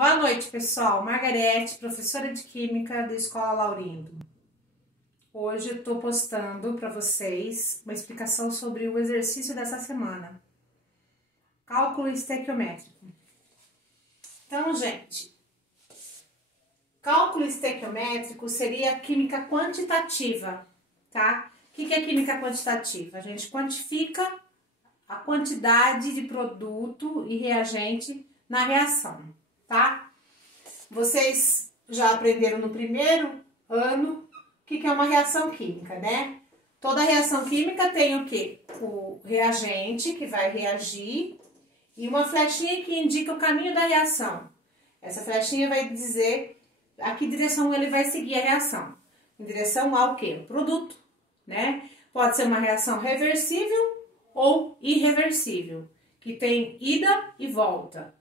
Boa noite, pessoal. Margarete, professora de Química da Escola Laurindo. Hoje eu tô postando para vocês uma explicação sobre o exercício dessa semana. Cálculo estequiométrico. Então, gente, cálculo estequiométrico seria química quantitativa, tá? O que é química quantitativa? A gente quantifica a quantidade de produto e reagente na reação, tá? Vocês já aprenderam no primeiro ano o que é uma reação química, né? Toda reação química tem o quê? O reagente que vai reagir e uma flechinha que indica o caminho da reação. Essa flechinha vai dizer a que direção ele vai seguir a reação. Em direção ao quê? O produto, né? Pode ser uma reação reversível ou irreversível, que tem ida e volta,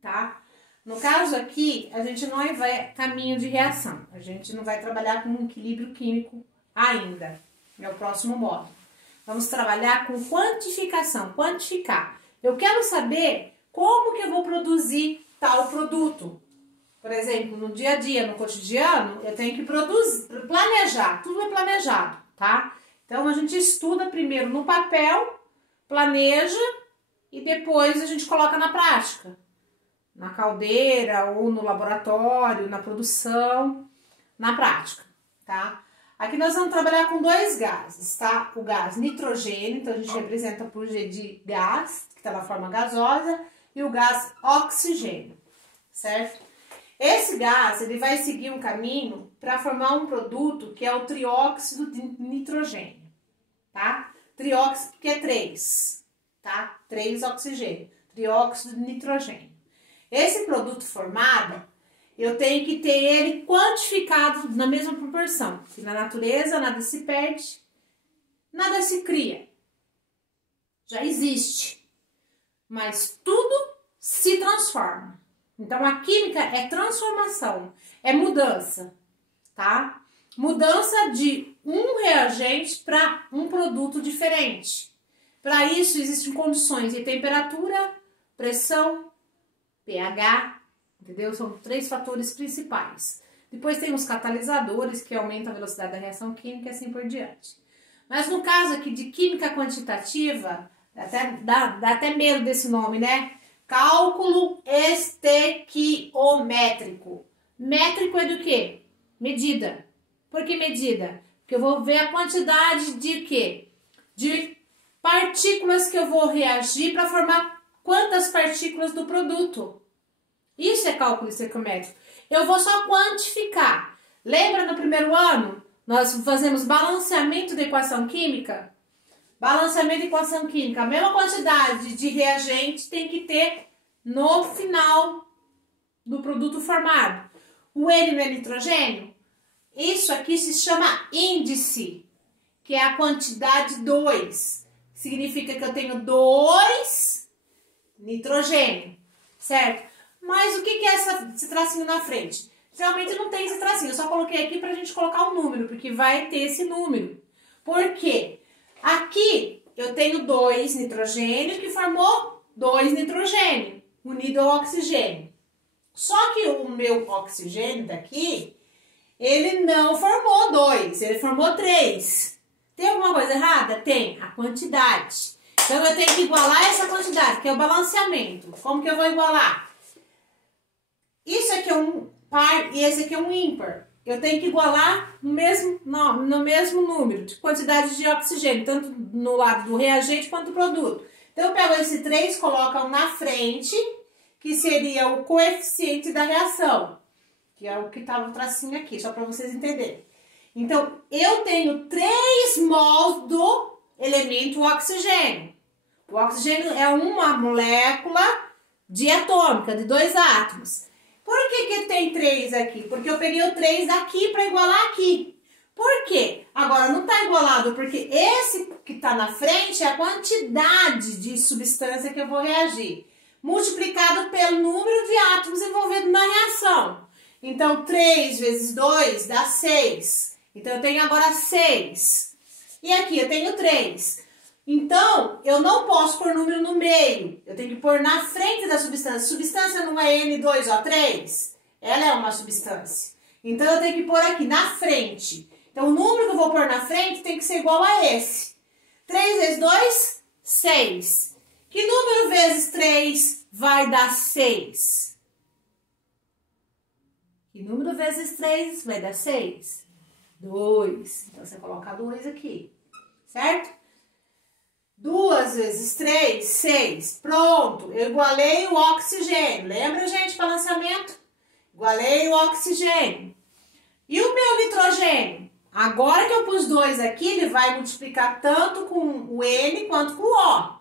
tá? No caso aqui, a gente não vai caminho de reação, a gente não vai trabalhar com equilíbrio químico ainda, é o próximo módulo. Vamos trabalhar com quantificação, quantificar. Eu quero saber como que eu vou produzir tal produto. Por exemplo, no dia a dia, no cotidiano, eu tenho que produzir, planejar, tudo é planejado, tá? Então, a gente estuda primeiro no papel, planeja e depois a gente coloca na prática. Na caldeira ou no laboratório, na produção, na prática, tá? Aqui nós vamos trabalhar com dois gases, tá? O gás nitrogênio, então a gente representa por G de gás, que está na forma gasosa, e o gás oxigênio, certo? Esse gás, ele vai seguir um caminho para formar um produto que é o trióxido de nitrogênio, tá? Trióxido, que é 3, tá? 3 oxigênio, trióxido de nitrogênio. Esse produto formado, eu tenho que ter ele quantificado na mesma proporção, que na natureza nada se perde, nada se cria. Já existe, mas tudo se transforma. Então, a química é transformação, é mudança, tá? Mudança de um reagente para um produto diferente. Para isso, existem condições de temperatura, pressão, pH, entendeu? São 3 fatores principais. Depois tem os catalisadores, que aumentam a velocidade da reação química e assim por diante. Mas no caso aqui de química quantitativa, dá até medo desse nome, né? Cálculo estequiométrico. Métrico é do quê? Medida. Por que medida? Porque eu vou ver a quantidade de quê? De partículas que eu vou reagir para formar quantas partículas do produto. Isso é cálculo estequiométrico. Eu vou só quantificar. Lembra no primeiro ano? Nós fazemos balanceamento da equação química? Balanceamento de equação química, a mesma quantidade de reagente tem que ter no final do produto formado. O N não é nitrogênio? Isso aqui se chama índice, que é a quantidade 2. Significa que eu tenho 2 nitrogênio, certo? Mas o que é esse tracinho na frente? Geralmente não tem esse tracinho, eu só coloquei aqui para a gente colocar um número, porque vai ter esse número. Por quê? Aqui eu tenho 2 nitrogênio que formou 2 nitrogênio, unido ao oxigênio. Só que o meu oxigênio daqui, ele não formou 2, ele formou 3. Tem alguma coisa errada? Tem, a quantidade. Então eu tenho que igualar essa quantidade, que é o balanceamento. Como que eu vou igualar? Isso aqui é um par e esse aqui é um ímpar. Eu tenho que igualar no mesmo número de quantidade de oxigênio, tanto no lado do reagente quanto do produto. Então, eu pego esse 3, coloco um na frente, que seria o coeficiente da reação, que é o que estava o tracinho aqui, só para vocês entenderem. Então, eu tenho 3 mols do elemento oxigênio. O oxigênio é uma molécula diatômica, de 2 átomos. Por que tem 3 aqui? Porque eu peguei o 3 daqui para igualar aqui. Por quê? Agora não está igualado, porque esse que está na frente é a quantidade de substância que eu vou reagir, multiplicado pelo número de átomos envolvidos na reação. Então, 3 vezes 2 dá 6. Então, eu tenho agora 6. E aqui eu tenho 3. Então, eu não posso pôr número no meio. Eu tenho que pôr na frente da substância. Substância não é N2O3? Ela é uma substância. Então, eu tenho que pôr aqui na frente. Então, o número que eu vou pôr na frente tem que ser igual a esse. 3 vezes 2, 6. Que número vezes 3 vai dar 6? Que número vezes 3 vai dar 6? 2. Então, você coloca 2 aqui, certo? 2 vezes 3, 6. Pronto, eu igualei o oxigênio. Lembra, gente, balanceamento? Igualei o oxigênio. E o meu nitrogênio? Agora que eu pus 2 aqui, ele vai multiplicar tanto com o N quanto com o O.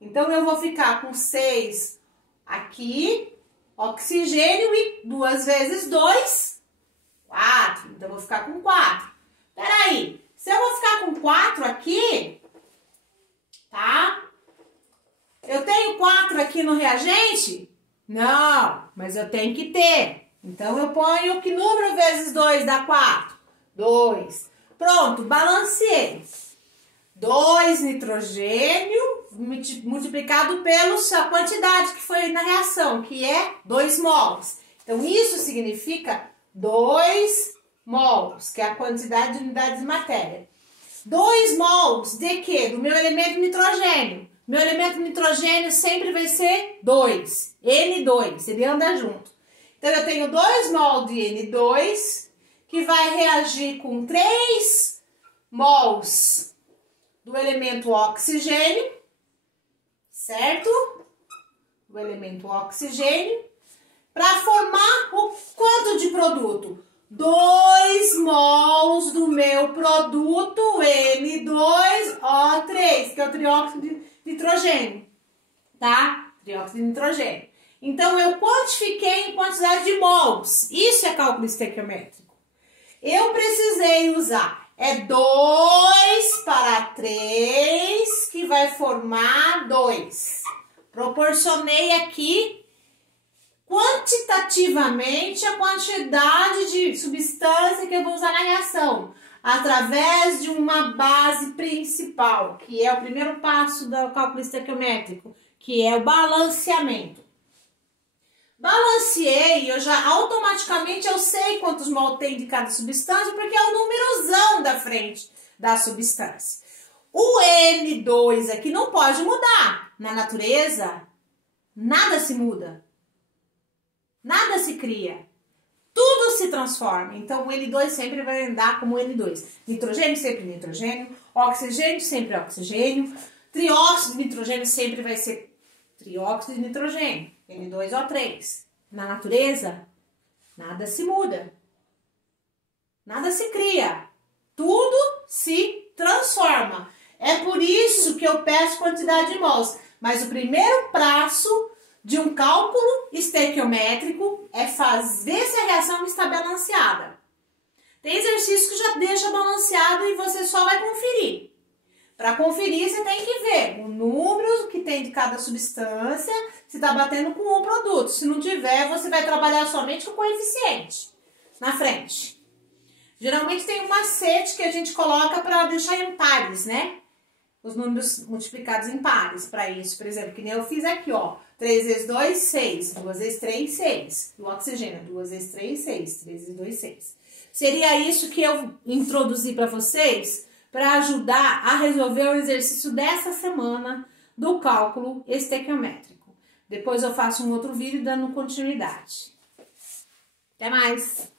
Então, eu vou ficar com 6 aqui, oxigênio, e 2 vezes 2, 4. Então, eu vou ficar com 4. Peraí, se eu vou ficar com 4 aqui, tá? Eu tenho 4 aqui no reagente? Não, mas eu tenho que ter. Então, eu ponho que número vezes 2 dá 4? 2. Pronto, balanceei. 2 nitrogênio multiplicado pela quantidade que foi na reação, que é 2 mols. Então, isso significa 2 mols, que é a quantidade de unidades de matéria. 2 mols de quê? Do meu elemento nitrogênio. Meu elemento nitrogênio sempre vai ser 2, N2, ele anda junto. Então, eu tenho 2 mols de N2, que vai reagir com 3 mols do elemento oxigênio, certo? Do elemento oxigênio, para formar o quanto de produto? 2 mols do meu produto N2O3, que é o trióxido de nitrogênio, tá? Trióxido de nitrogênio. Então, eu quantifiquei em quantidade de mols. Isso é cálculo estequiométrico. Eu precisei usar 2 para 3, que vai formar 2. Proporcionei aqui quantitativamente a quantidade de substância que eu vou usar na reação, através de uma base principal, que é o primeiro passo do cálculo estequiométrico, que é o balanceamento. Balanceei, automaticamente eu sei quantos mol tem de cada substância, porque é o numerozão da frente da substância. O N2 aqui não pode mudar. Na natureza, nada se muda. Nada se cria. Tudo se transforma. Então, o N2 sempre vai andar como N2. Nitrogênio sempre nitrogênio. Oxigênio sempre oxigênio. Trióxido de nitrogênio sempre vai ser trióxido de nitrogênio. N2O3. Na natureza, nada se muda. Nada se cria. Tudo se transforma. É por isso que eu peço quantidade de mols. Mas o primeiro passo de um cálculo estequiométrico é fazer se a reação está balanceada. Tem exercício que já deixa balanceado e você só vai conferir. Para conferir, você tem que ver o número que tem de cada substância, se está batendo com um produto. Se não tiver, você vai trabalhar somente com o coeficiente na frente. Geralmente tem um macete que a gente coloca para deixar em pares, né? Os números multiplicados em pares para isso. Por exemplo, que nem eu fiz aqui, ó. 3 vezes 2, 6. 2 vezes 3, 6. O oxigênio, 2 vezes 3, 6. 3 vezes 2, 6. Seria isso que eu introduzi para vocês, para ajudar a resolver o exercício dessa semana do cálculo estequiométrico. Depois eu faço um outro vídeo dando continuidade. Até mais!